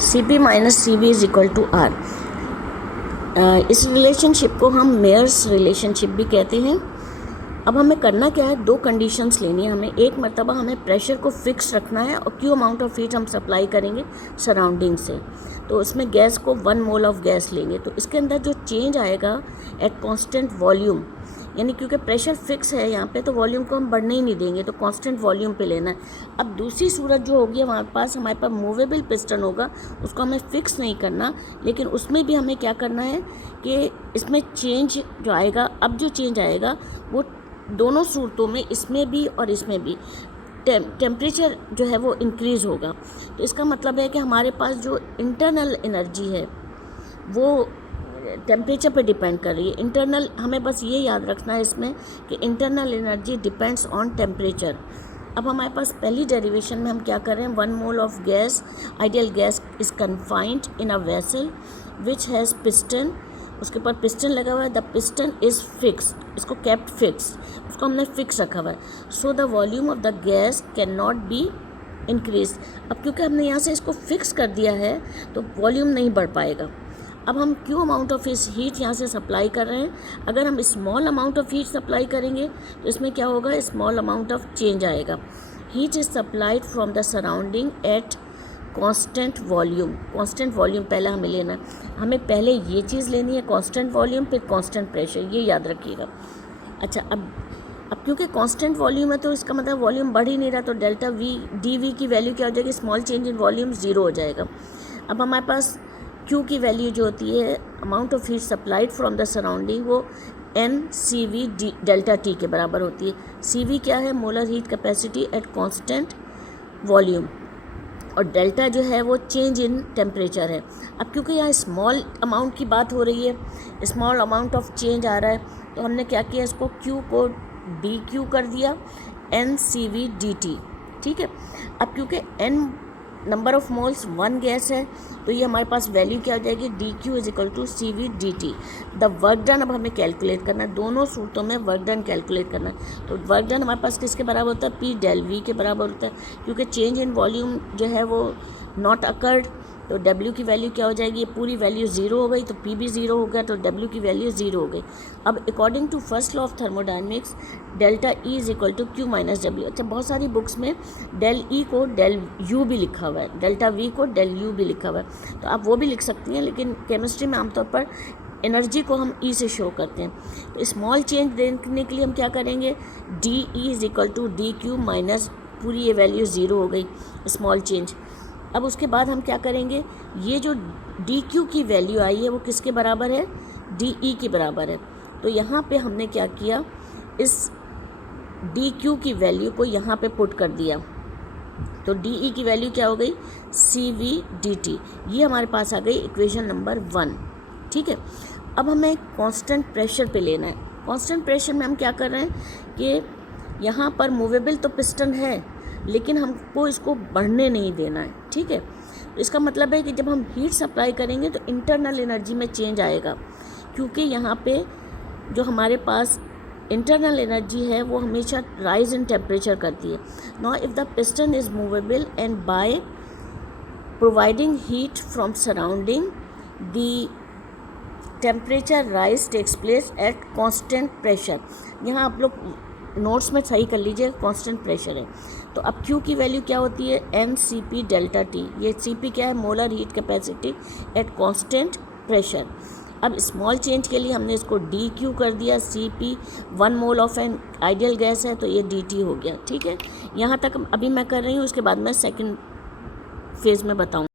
C P minus C V is equal to R. इस relationship को हम Myers relationship भी कहते हैं। अब हमें करना क्या है, दो कंडीशंस लेनी है हमें। एक मरतबा हमें प्रेशर को फिक्स रखना है और क्यू अमाउंट ऑफ हीट हम सप्लाई करेंगे सराउंडिंग से, तो उसमें गैस को 1 मोल ऑफ गैस लेंगे, तो इसके अंदर जो चेंज आएगा एट कांस्टेंट वॉल्यूम, यानी क्योंकि प्रेशर फिक्स है यहाँ पे तो वॉल्यूम को हम बढ़ने ही नहीं देंगे, तो कांस्टेंट वॉल्यूम पे लेना है। अब दूसरी सूरत जो होगी हमारे पास मूवेबल पिस्टन होगा, उसको हमें फिक्स नहीं करना, लेकिन उसमें भी हमें क्या करना है कि इसमें चेंज जो आएगा, अब जो चेंज आएगा वो दोनों सूरतों में, इसमें भी और इसमें भी टेम्परेचर जो है वो इंक्रीज़ होगा। तो इसका मतलब है कि हमारे पास जो इंटरनल एनर्जी है वो टेम्परेचर पे डिपेंड कर रही है। इंटरनल, हमें बस ये याद रखना है इसमें कि internal energy depends on temperature. अब हमारे पास पहली डेरिवेशन में हम क्या कर रहे हैं, 1 mole of gas, ideal gas is confined in a vessel which has piston, उसके ऊपर पिस्टन लगा हुआ है, द पिस्टन इज़ फिक्स, इसको केप्ट फिक्स, उसको हमने फिक्स रखा हुआ है। So the volume of the gas can not be increase. अब क्योंकि हमने यहाँ से इसको फिक्स कर दिया है तो वॉल्यूम नहीं बढ़ पाएगा। अब हम क्यू अमाउंट ऑफ हीट यहाँ से सप्लाई कर रहे हैं, अगर हम small amount of heat supply करेंगे तो इसमें क्या होगा, स्मॉल अमाउंट ऑफ चेंज आएगा। Heat is supplied from the surrounding eight constant volume. Constant volume पहले हमें लेना है, हमें पहले ये चीज़ लेनी है कांस्टेंट वॉल्यूम, फिर कांस्टेंट प्रेशर, ये याद रखिएगा। अच्छा, अब क्योंकि कांस्टेंट वॉल्यूम है तो इसका मतलब वॉल्यूम बढ़ ही नहीं रहा, तो डेल्टा वी डी वी की वैल्यू क्या हो जाएगी, स्मॉल चेंज इन वॉल्यूम 0 हो जाएगा। अब हमारे पास क्यू की वैल्यू जो होती है, amount of heat supplied from the surrounding, वो n C V D delta T के बराबर होती है। सी वी क्या है, molar heat capacity at constant volume, और डेल्टा जो है वो चेंज इन टेम्परेचर है। अब क्योंकि यहाँ स्मॉल अमाउंट की बात हो रही है, स्मॉल अमाउंट ऑफ चेंज आ रहा है, तो हमने क्या किया, इसको क्यू को डी क्यू कर दिया, N C V D T, ठीक है। अब क्योंकि N number of moles 1 gas है, तो ये हमारे पास वैल्यू क्या हो जाएगी, D Q is equal to C V D T. The work done अब हमें कैलकुलेट करना है, दोनों सूरतों में वर्क डन कैलकुलेट करना है। तो वर्क डन हमारे पास किसके बराबर होता है, पी डेल वी के बराबर होता है, क्योंकि चेंज इन वॉल्यूम जो है वो नॉट अकर्ड, तो W की वैल्यू क्या हो जाएगी, ये पूरी वैल्यू 0 हो गई, तो P भी 0 हो गया, तो W की वैल्यू 0 हो गई। अब according to first law of thermodynamics, delta E is equal to Q minus W। अच्छा, बहुत सारी बुक्स में डेल E को डेल U भी लिखा हुआ है, डेल्टा V को डेल U भी लिखा हुआ है, तो आप वो भी लिख सकती हैं, लेकिन केमिस्ट्री में आमतौर पर एनर्जी को हम E से शो करते हैं। तो स्मॉल चेंज देखने के लिए हम क्या करेंगे, D E is equal to D Q minus पूरी ये वैल्यू 0 हो गई, स्मॉल चेंज। अब उसके बाद हम क्या करेंगे, ये जो डी क्यू की वैल्यू आई है वो किसके बराबर है, डी ई के बराबर है। तो यहाँ पे हमने क्या किया, इस डी क्यू की वैल्यू को यहाँ पे पुट कर दिया, तो डी ई की वैल्यू क्या हो गई, सी वी डी टी, ये हमारे पास आ गई इक्वेशन नंबर 1, ठीक है। अब हमें कांस्टेंट प्रेशर पे लेना है। कांस्टेंट प्रेशर में हम क्या कर रहे हैं कि यहाँ पर मूवेबल तो पिस्टन है, लेकिन हमको इसको बढ़ने नहीं देना है, ठीक है। इसका मतलब है कि जब हम हीट सप्लाई करेंगे तो इंटरनल एनर्जी में चेंज आएगा, क्योंकि यहाँ पे जो हमारे पास इंटरनल एनर्जी है वो हमेशा राइज इन टेम्परेचर करती है। Now if the piston is movable and by providing heat from surrounding, the temperature rise takes place at constant pressure. यहाँ आप लोग नोट्स में सही कर लीजिए, कांस्टेंट प्रेशर है। तो अब Q की वैल्यू क्या होती है, N C P delta T, ये CP क्या है, molar heat capacity at constant pressure. अब स्मॉल चेंज के लिए हमने इसको डी क्यू कर दिया, CP 1 mole of an ideal gas है, तो ये DT हो गया, ठीक है। यहाँ तक अभी मैं कर रही हूँ, उसके बाद मैं सेकंड फेज़ में बताऊँ।